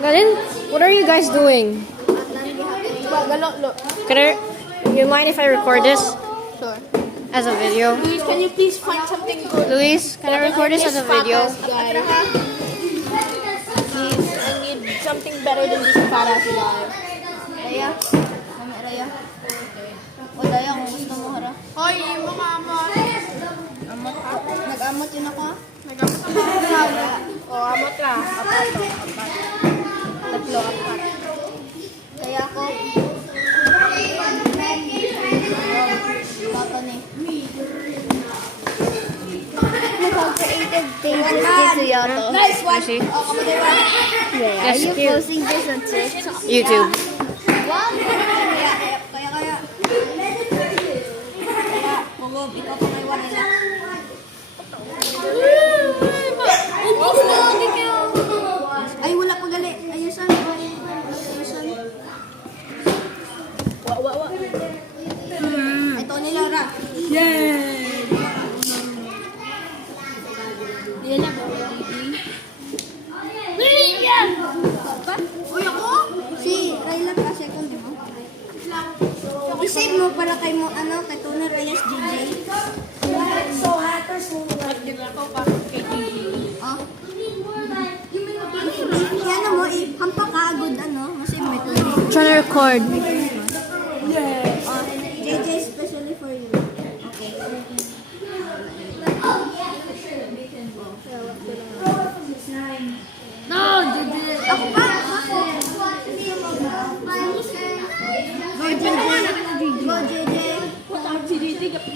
Galin, what are you guys doing? You mind if I record this Sure. as a video? Luis, can you please find something good? Luis, can I record this as a video? Please, I need something better than this paras live. Raya? Mami Raya? O Daya, kung gusto mo hara. Hoy, mga amot. Amot ka? Nag-amot yun ako? Nag-amot ka ba? O, amot ka. Apat. Tatlo, apat. Kaya ako. Papa ni. Creative things is this yato. Nice one. See? Oh, kapatid ba? Yes, Are you cute. posting this on TikTok? YouTube. Wow! Kaya. Kaya, Bugog, ikaw pa may wala na. Ubus na lagi kayo. Ay, wala pa gali. Ayusan. Wa. Ito nila, Ra. Yan na. William! Uy, ako? Si Rayla ka, second, di ba? I-save mo para kay mo, kay Tuner Reyes GJ. Nag-din ako pa kay TV. Oh. Yan mo, hampa ka, agad, masave may Tuner. Trying to record. Oh, JJ especially for you. Okay. No, JJ. Ako pa. Go JJ. Go JJ. Si JJ kapag